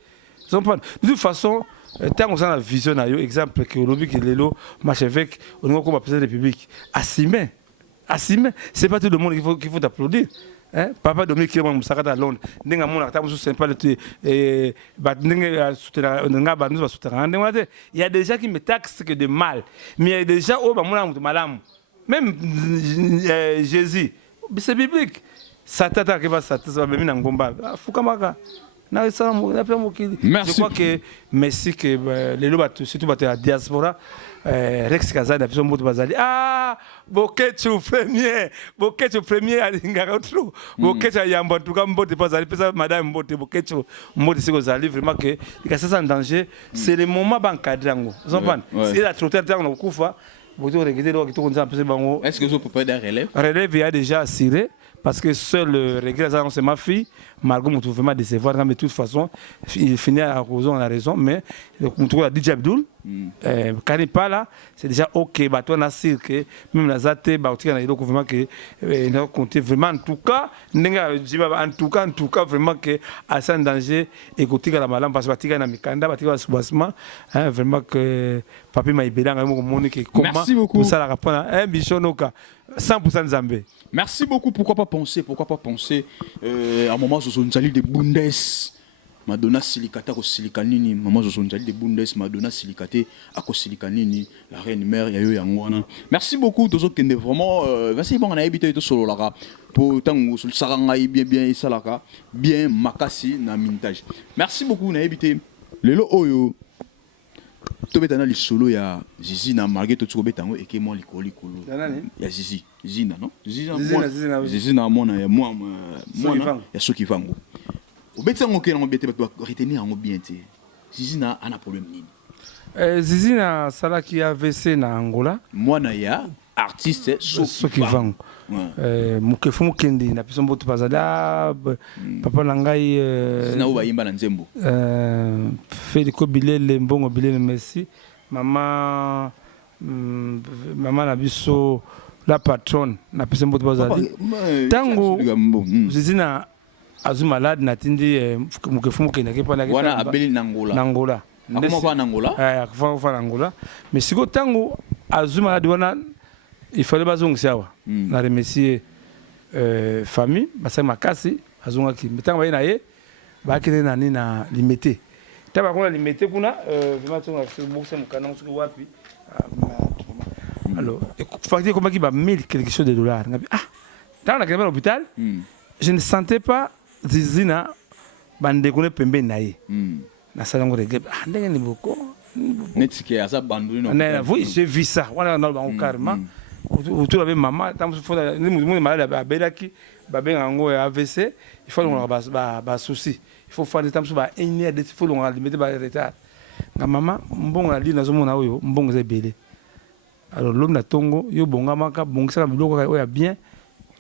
De toute façon, tant qu'on a la vision naïe, exemple que l'objet qui est l'eau, marche avec, on a comme président de la République. Assimé, c'est pas tout le monde qu'il faut applaudir. Papa Dominique qui est mon à Londres, n'enga mon acteur sympa il y a des gens qui me taxent que de mal, mais il y a des gens où mon malam. Même Jésus, c'est biblique. Satan qui va s'attendre à Ngomba. Fukamaka. Je crois que merci que les lois, surtout la diaspora, Rex Kazan a besoin de bazali. Ah, Boketu premier à Lingarotro. Boketu à Yamba, tout comme Bote bazali, madame Bote, Boketu, Mote Segozali, vraiment que c'est en danger. C'est le moment bancadrango. C'est la trottoir dans le Koufa. Est-ce que vous pouvez faire des relèves? Relève, il y a déjà assuré. Parce que seul le regret, c'est ma fille. Margot m'a trouvé décevoir, mais de toute façon, il finit à raison, on a raison. Mais on trouve à DJ Abdul, quand il n'est pas là, c'est déjà ok. Bah, toi, on a sûr que même la Zate, bah, on a vraiment que il a compté vraiment en tout cas, en tout cas, vraiment que à un danger et que tu as la malam parce que tu as la mikanda, tu as le soubassement, vraiment que papi m'a aidé dans le monde qui comment. Merci beaucoup. Pour ça, la réponse, Bichonoka, 100% Zambé. Merci beaucoup. Pourquoi pas penser à un moment où on a des Bundes, Madonna Silicata au Silicanini, maman où on a des Bundes, Madonna Silicate à Silicanini, la reine mère, Yayo Yangwana. Merci beaucoup, tous ceux qui sont vraiment. Merci bon, on a habité tout solo là. Pour tant que le Sarangaï bien et Salaka, bien Makasi na mintage. Merci beaucoup, on a habité. Lelo Oyo. Tu es dans le solo, il y a Zizi, malgré tout ce que tu as et qui est moi, il y a Zizi, Zizi, non? Zizi, moi, il y a moi, il y a ceux qui vont. Au bétin, on doit retenir en bien. Zizi n'a un problème. Zizi n'a ça qui a VC na Angola. Moi, il y a artiste, ceux qui vont. Mukefu Mukendi, na personne bote bazada, papa Langai. Zina ou Yimba Nzembo. Félico Bilele, Mbongo Bilele, merci. Maman Nabiso, la patronne, na personne bote bazada. Tango, Zizina Azu malade, Natindi, Mukefu Mukendi, qui est pas là. Voilà, Abeli Nangola. Nangola. Comment va Nangola? Comment va Nangola? Mais si vous Tango, Azu malade, il fallait pas savoir. Na remercier famille, parce que ma casse, azonga ki. Mais tant que naie, bah qui na limité. T'as pas qu'on a limité qu'on a vraiment tu as boxé mon canon sur wapi. Alors, faut dire comment qui va 1000 quelque chose de dollars. Ah, dans la l'hôpital, je ne sentais pas Zizina bande qu'on pembe naie. Na salon de gueule. Ah, ndenge ni beaucoup. Netike asa bandouno. Oui, j'ai vu ça. On a dans carrément. Autour avec maman, tant que nous malade à Belaki, babé en AVC, il faut qu'on a souci. Il faut faire des temps sur une heure, il faut qu'on a limité par retard. Maman, bon a dit dans mon aoyo, bon c'est belé. Alors l'homme na tongo, yo bonga maka, bon ça biloko oya bien.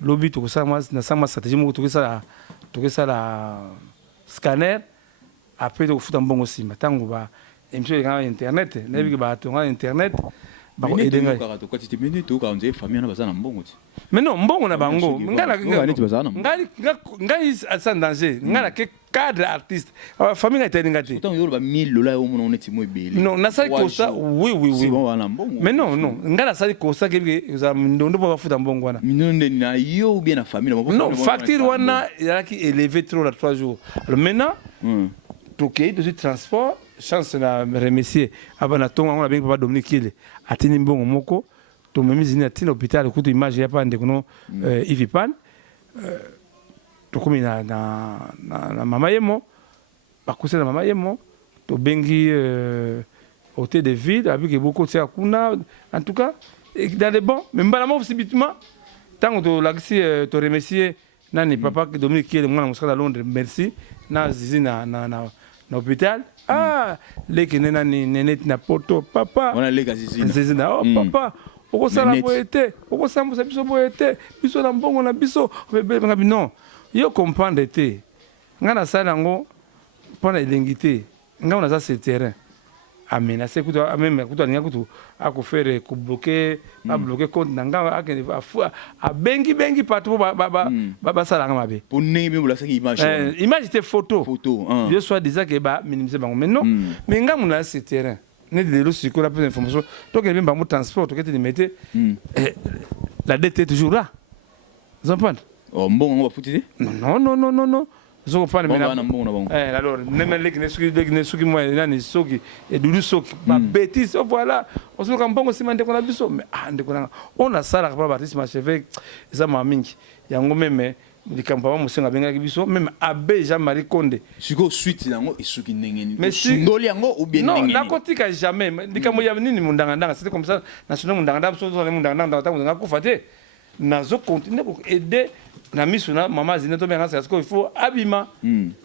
Lobi to ça moi na sama stratégie mo to ça la scanner. Après to futa mbongo sima tango ba émission de internet, na bi ba to internet. Mais non, mbongo na bango. Ngai sans danger. Ngala ke cadre artiste. Famille na teni ngati. Autant yo ba 1000 dollars au monde neti mo ebele. Non, na sali kosa. Oui. Mais non. Ngala sali kosa ke za ndondo ba futa mbongo wana. Minonde na yo ou bien na famille. Non, facture wana ya ki élevé trop la 3 jours. Alors maintenant, toké de transport, chance na remercier abana tonga on a bien papa Dominique Kile. Atini mbongo moko to memizini atina hôpital kutu image ya pande kuno Ivipan to komi na mama yemo bakuse na mama yemo to bengi hôtel de ville avec beaucoup de kuna en tout cas dans les bons mais mbala mo subitement tant to laxi to remercier nani papa Dominique Kile mwana musaka Londres merci na zizi na hôpital. Ah, les qui n'est na poto, papa. On a les gazizina. Oh, papa. Oko sala boete, oko sambusa biso boete, biso na mbongo na biso, bébé ngabi non. Yo comprendre te. Ngana sala ngo pona elengité. Ngana za ce terrain. Amena c'est kuto même kuto nya kuto ako faire ko bloquer, pas bloquer compte nanga akene a bengi partout ba sala ngamabe. Pour ne me la image. Image te photo. Je soit déjà que ba minimiser bango mais non. Mais ngamu na ce terrain. Ne de lo siko la plus information. Donc il vient ba mo transport to que te mettre la dette est toujours là. Vous comprenez? Oh bon on va foutre. Non. Zo pale mena alors ne suki moi nani soki et dudu soki ba bêtise voilà on se quand bongo simande ko na biso mais ndeko na on a sala pa artiste machevé za mamingi yango meme likampa ba musenga benga biso même abbé Jean-Marie Konde siko suite yango isuki ndengeni mais ndoli yango ou bien ndengeni non nakotika jamais likambo ya nini mundanga c'était comme ça national mundanga so mundanga ta kufa te nazo continuer pour aider na misuna maman zine to benga parce qu'il faut abima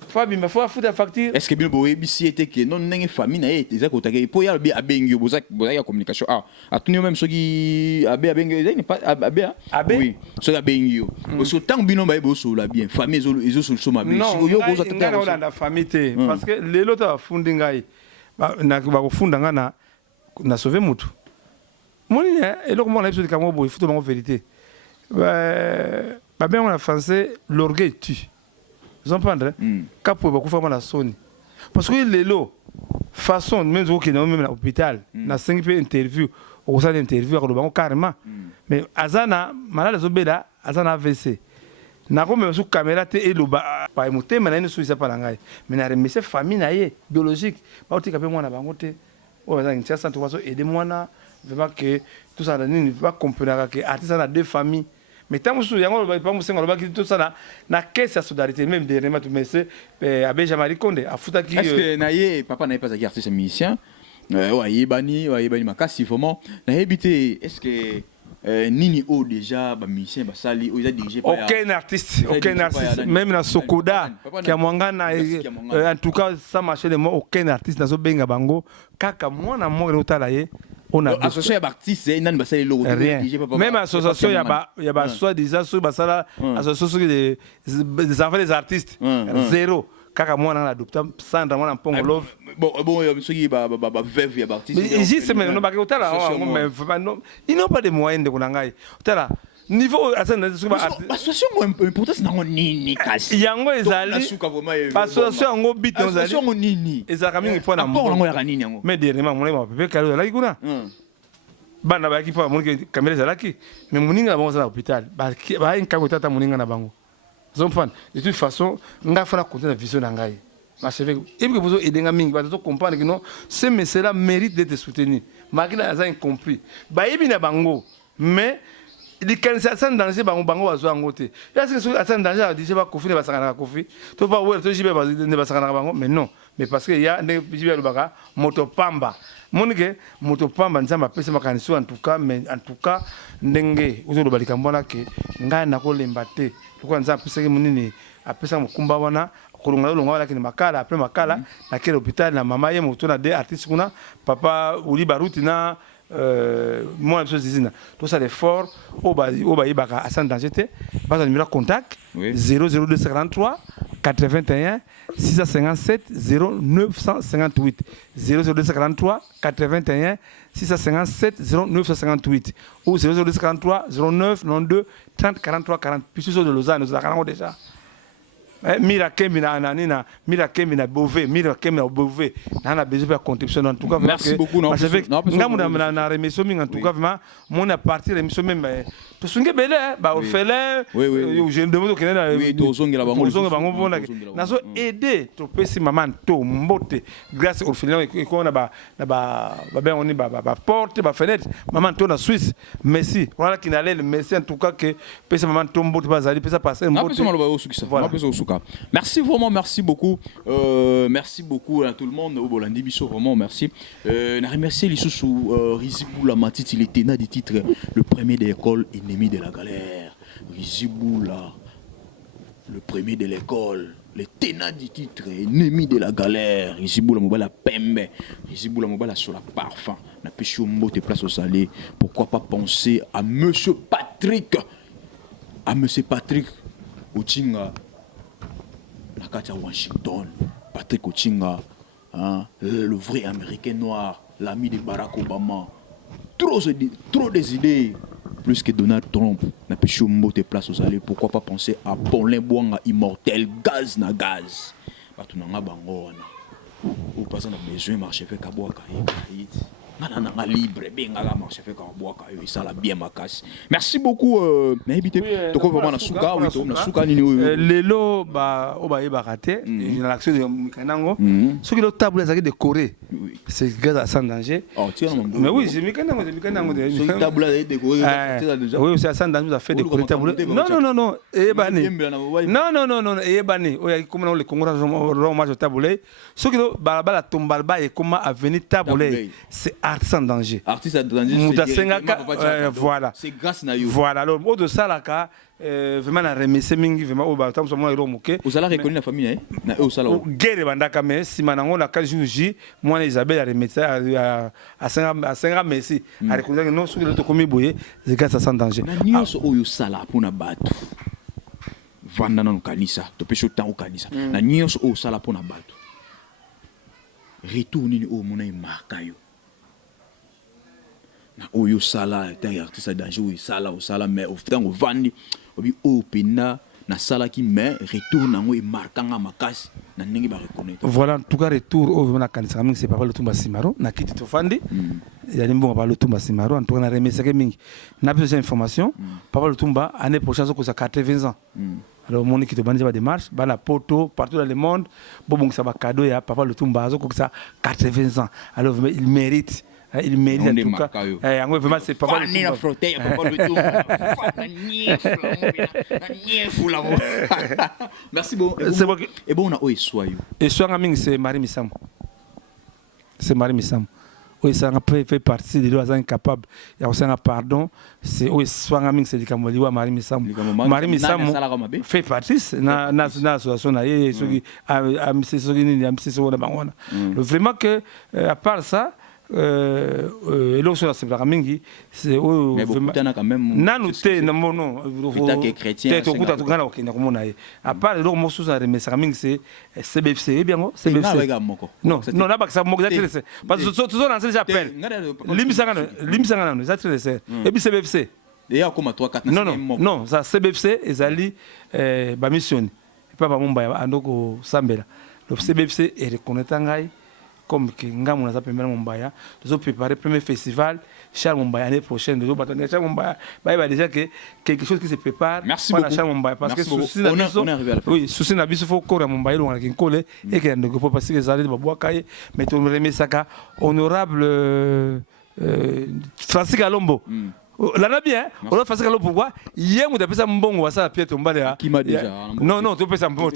faut foutre facture est-ce que bien boye bisi était que non ndenge famille na ye eza kotaka po ya bi abengi boza ya communication atuni même soki abengi eza pas oui soki abengi yo parce que tant bino ba boso la bien famille ezo solution mabe si yo boza tata na famille te parce que lelo ta fundi ngai na ba kufunda ngana na sauver mutu moni eloko mona biso dikango boye futo bango vérité bien en français l'orgueil tue. Vous entendez? Quand vous faire la sonne parce que les lots façon même qui est même à l'hôpital na 5 interview au sein d'interview à le carrément mais azana malade zobeda azana AVC na ko même sous caméra te et le ba pa muté mais na sous ça pas ngai mais na remercier famille na ye biologique ba otika pe mwana bango te o bazana ntia santo waso aider mwana vraiment que tout ça ne va comprendre que artiste a deux familles. Mais tant que vous avez pas tout ça na caisse à solidarité même des remèdes mais c'est Abbé Jean-Marie Konde a fouta qui est-ce que naie papa n'est pas artiste musicien yebani makasi vraiment na habité est-ce que nini o déjà ba musicien ba sali o déjà dirigé par aucun artiste même na Sokoda qui a mwangana en tout cas ça marche les mots aucun artiste na zo benga bango kaka mwana moko otala ye on a association d'artistes nani ba sali logo même association ya ba soit déjà sur ba sala association des enfants des artistes zéro kaka mwana na adopta Sandra mwana mpongo love bon soki ba veuve ya artiste ici c'est même no ba otala mais ils n'ont pas de moyens de kunangai otala niveau association important c'est nango nini kasi yango ezali association yango bit association nini ezaka mingi pona mpo nango ya nini yango mais dernièrement mon ma pepe kalo la kuna bana ba ki pa mon caméra zalaki mais moninga bango za hôpital ba inkango tata moninga na bango zompana de toute façon nga fana compter la vision ngai ma chef et puis vous aider nga mingi ba to comprendre que non ce monsieur là mérite d'être soutenu malgré ça incompris ba yebi na bango mais il cancer sans danger bango wazo angote est-ce que sans danger a dit ba kofi ne ba sakana kofi to pas ouais to jibe ba ne ba sakana bango mais non mais parce que il y a ne jibe le baka moto pamba Monique, motopamba nzamba pese makaniso en tout cas, mais en tout cas, ndenge, ozo lobalika mbona ke, nga na ko lembate, pourquoi nzamba pese munini, apesa mukumba wana, kolonga longa wana kini makala, après makala, na quel hôpital, na mama ye moto na deux artistes kuna, papa Uli Baruti na, moi, je suis tout ça l'effort, Oba Ibaka à San Dangete, pas de numéro contact, 00243 81 657 0958 00243 81 657 0958 ou 00243 09 92 30 43 40 puis sur de Lausanne nous avons déjà Mira Kemina Ananina, Mira Kemina Bové, Mira Kemina Bové, on a besoin de contribution en tout cas. Merci beaucoup. En tout cas, mon à partir de l'émission même. Tu sais que belé, bah au fait là, je ne demande aucun. Oui, tu as la banque. Nous aider, tu peux si maman to mbote grâce au filet et qu'on a ben on est porte, fenêtre, maman to na Suisse. Merci. Voilà qui n'allait le merci en tout cas que peut maman to mbote pas aller, peut ça passer mbote. Voilà. Merci vraiment, merci beaucoup. Merci beaucoup à tout le monde. Au Bolandi Bisso, vraiment merci. Je remercie les sous Riziboula Matit, il était des titres le premier de l'école, ennemi de la galère. Riziboula, le premier de l'école, le ténat du titre, ennemi de la galère. Riziboula Mobala Pembe, Riziboula Mobala sur la parfum. Na péché au mot de place au salé. Pourquoi pas penser à Monsieur Patrick, Ochinga. La carte à Washington, Patrick Ochinga, hein, le vrai américain noir, l'ami de Barack Obama. Trop des idées, plus que Donald Trump. N'a pas pu monter place aux allées. Pourquoi pas penser à Paulin Bouanga immortel, gaz na gaz. Parce que nous avons ou pas on a besoin de marcher avec Kabouaka. Merci beaucoup. Lelo ba oba eba raté dans l'action de Mikanango ce qui le table de décoré c'est gaz à sans danger mais oui c'est Mikanango ce table est décoré oui c'est sans danger nous a fait décorer table non ebani non ebani oya comme on le Congo rond match table ce qui le balabala tombalba et comment avenir table c'est sans danger. Artiste à danger. Voilà. C'est grâce à vous. Voilà. Alors, au de ça, là, vraiment, la remercier mingi, vraiment, au bâtiment, ça m'a remonté. Vous allez reconnaître la famille, hein? Au salon. Guerre, bandaka, mais si maintenant, la 4 jours, moi, Isabelle, a remercié à 5 merci. À reconnaître que non, sur le commis bouillé, c'est grâce à sans danger. Nous sommes au sala pour nous battre. Vanda dans le canissa, tu peux chuter au canissa. Nous sommes au sala pour nous battre. Retournez au mon marcayo. Na oyo sala tant artiste danger oyo sala mais au temps vandi obi opena na sala qui mais retour nango e markanga makasi na ndenge ba reconnaître. Voilà, en tout cas retour au na kanisa mingi c'est pas le Tumba Simaro na kiti to fandi ya limbo ba le Tumba Simaro en tout cas na remercier que mingi na besoin d'information papa le Tumba année prochaine so ko sa 80 ans. Alors mon équipe de bande va démarche ba na poto partout dans le monde bon ça va cadeau ya papa le Tumba so ko sa 80 ans. Alors il mérite. Il mérite en tout cas. Vraiment, c'est pas mal. Merci beaucoup. Et bon, on a où Soyou. Et Soyou, c'est Marie Missam. C'est Marie Missam. Oui, ça fait partie des deux incapables. Il y a aussi un pardon. C'est oui, Soyou, c'est le Camoliwa Marie Missam. Marie Missam fait partie de l'association. Vraiment que, à part ça, et là sur la séparation mingi c'est quand même nanuté non chrétien tout à tout gana okina komona à part le mot sur la séparation mingi c'est CBFC bien CBFC non là ça moko d'être parce que tout ça dans j'appelle limsanga nous ça c'est et puis CBFC et ya comme 3 4 non ça CBFC ezali ba mission pas ba mumba andoko sambela le CBFC est reconnaître ngai comme que ngamu na zapemela Mumbaya nous préparer le premier festival Charles Mumbaya l'année prochaine nous attendons Charles Mumbaya bah déjà que quelque chose qui se prépare pour Charles Mumbaya parce que oui souci na biso faut corps Mumbaya lo ngaki nkole et que ndoko parce que ça allait babwa kaye mais tu remet ça honorable Francis Kalombo Là bien, on a fait ça pourquoi hier on a fait ça mbongo ça pied tombale qui m'a déjà non tu peux ça mbongo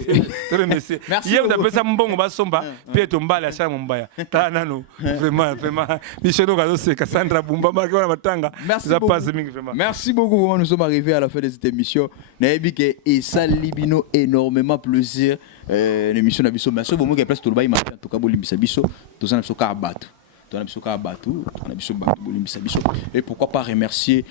merci hier on a fait ça mbongo ba somba pied tombale ça mbaya ta nano vraiment Michel Gazo c'est Cassandra Bumba marqué na matanga ça passe mingi vraiment merci beaucoup. Nous sommes arrivés à la fin de cette émission naebike et ça libino énormément plaisir l'émission na biso merci beaucoup que place tout le bail en tout cas bolimbisa biso tout ça na biso ka battu. Et pourquoi pas remercier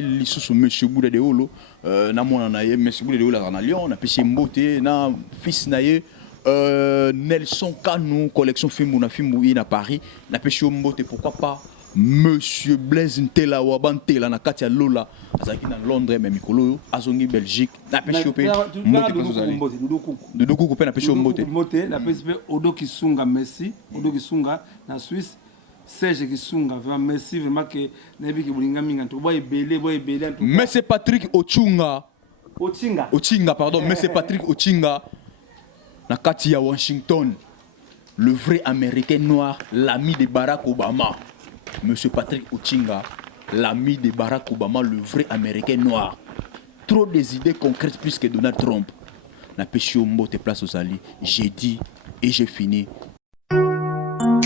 l'issue monsieur Bouda de Olo na mona na ye monsieur Bouda de Olo na Lyon na pesi mbote na fils na ye Nelson Kanou collection film na film na Paris na pesi mbote pourquoi pas monsieur Blaise Ntela Wabantela na Katia Lola azaki na Londres même mikolo azongi Belgique na pesi pe mbote kozali Doudou Koukou pe na pesi mbote na pesi pe Odo Kisunga merci Odo Kisunga na Suisse Serge Kisunga vraiment merci vraiment que nabi ke bolinga minga to boy belé monsieur Patrick Ochinga pardon monsieur Patrick Ochinga na Katia Washington le vrai américain noir l'ami de Barack Obama. Monsieur Patrick Ochinga, l'ami de Barack Obama, le vrai américain noir. Trop des idées concrètes plus que Donald Trump. La pêche au mot te place aux alliés. J'ai dit et j'ai fini.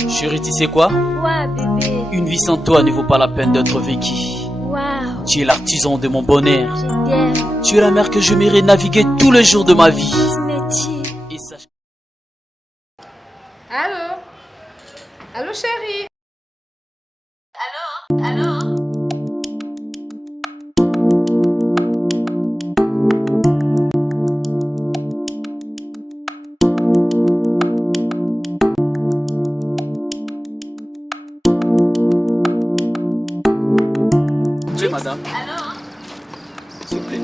Chérie, tu sais quoi? Ouais, bébé. Une vie sans toi ne vaut pas la peine d'être vécue. Waouh. Tu es l'artisan de mon bonheur. Je t'aime. Tu es la mer que je m'irai naviguer tous les jours de ma vie. Cosmétique. Et sache... Allô chérie. Allô. Oui, madame. S'il vous plaît.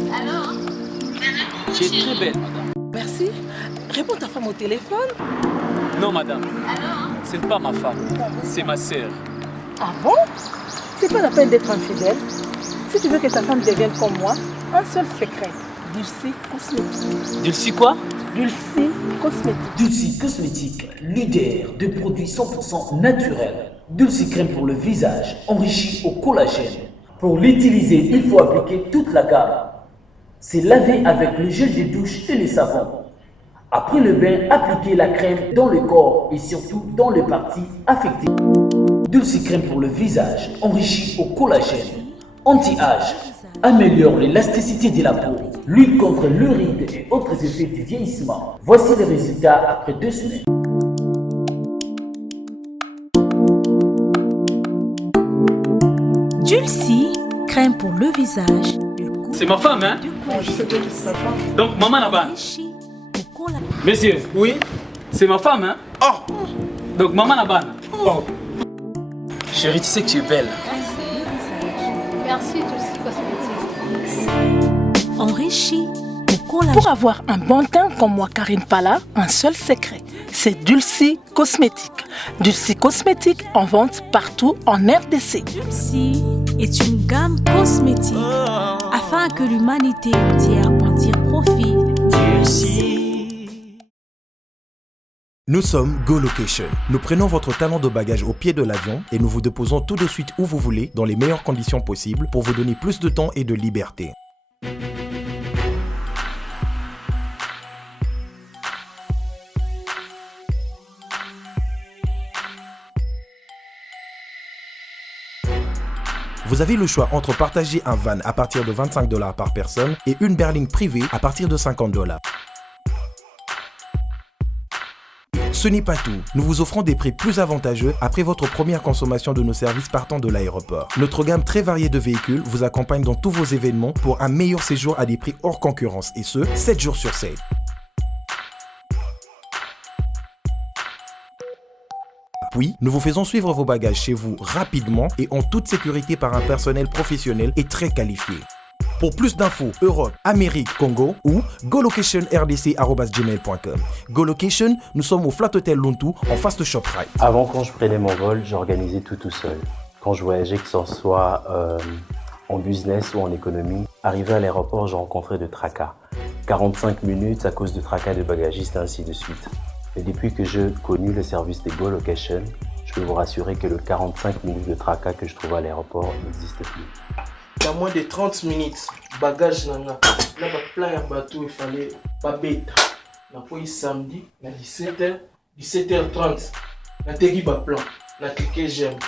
Tu es très belle, madame. Merci. Réponds ta femme au téléphone. Non, madame. Ce n'est pas ma femme. C'est ma sœur. Ah bon? C'est pas la peine d'être infidèle. Si tu veux que ta femme devienne comme moi, un seul secret. Dulcie Cosmétique. Dulcie quoi? Dulcie Cosmétique. Dulcie Cosmétique, leader de produits 100% naturels. Dulcie crème pour le visage, enrichi au collagène. Pour l'utiliser, il faut appliquer toute la gamme. C'est laver avec le gel de douche et le savon. Après le bain, appliquez la crème dans le corps et surtout dans les parties affectées. Dulcie crème pour le visage, enrichi au collagène, anti-âge, améliore l'élasticité de la peau, lutte contre le ride et autres effets du vieillissement. Voici les résultats après 2 semaines. Dulcie, crème pour le visage. C'est ma femme, hein? Je sais que c'est ta femme. Donc, maman là-bas. Messieurs. Oui. C'est ma femme, hein? Oh. Donc, maman là-bas. Oh. Chérie, tu sais que tu es belle. Merci Dulcie Cosmétique. Enrichi au collagène. Pour avoir un bon teint comme moi, Karine Pala, un seul secret. C'est Dulcie Cosmétique. Dulcie Cosmétique en vente partout en RDC. Dulcie est une gamme cosmétique afin que l'humanité entière en tire profit. Dulcie. Nous sommes Go Location. Nous prenons votre talent de bagage au pied de l'avion et nous vous déposons tout de suite où vous voulez, dans les meilleures conditions possibles, pour vous donner plus de temps et de liberté. Vous avez le choix entre partager un van à partir de $25 par personne et une berline privée à partir de $50. Ce n'est pas tout, nous vous offrons des prix plus avantageux après votre première consommation de nos services partant de l'aéroport. Notre gamme très variée de véhicules vous accompagne dans tous vos événements pour un meilleur séjour à des prix hors concurrence et ce, 7 jours sur 7. Puis, nous vous faisons suivre vos bagages chez vous rapidement et en toute sécurité par un personnel professionnel et très qualifié. Pour plus d'infos, Europe, Amérique, Congo ou golocation@rdc@gmail.com. GoLocation, nous sommes au Flat Hotel Luntu en face de ShopRite. Avant, quand je prenais mon vol, j'organisais tout seul. Quand je voyageais, que ce soit en business ou en économie, arrivé à l'aéroport, je rencontrais de tracas. 45 minutes à cause de tracas de bagagistes, ainsi de suite. Et depuis que j'ai connu le service de GoLocation, Je peux vous rassurer que le 45 minutes de tracas que je trouve à l'aéroport n'existe plus. Dans moins de 30 minutes, bagage nana, là plein de bateau, il fallait pas bête. Na foi samedi, na 17h, 17h30, na tegi ba plan, na cliquer j'aime.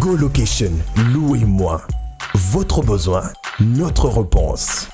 Go Location, louez-moi. Votre besoin, notre réponse.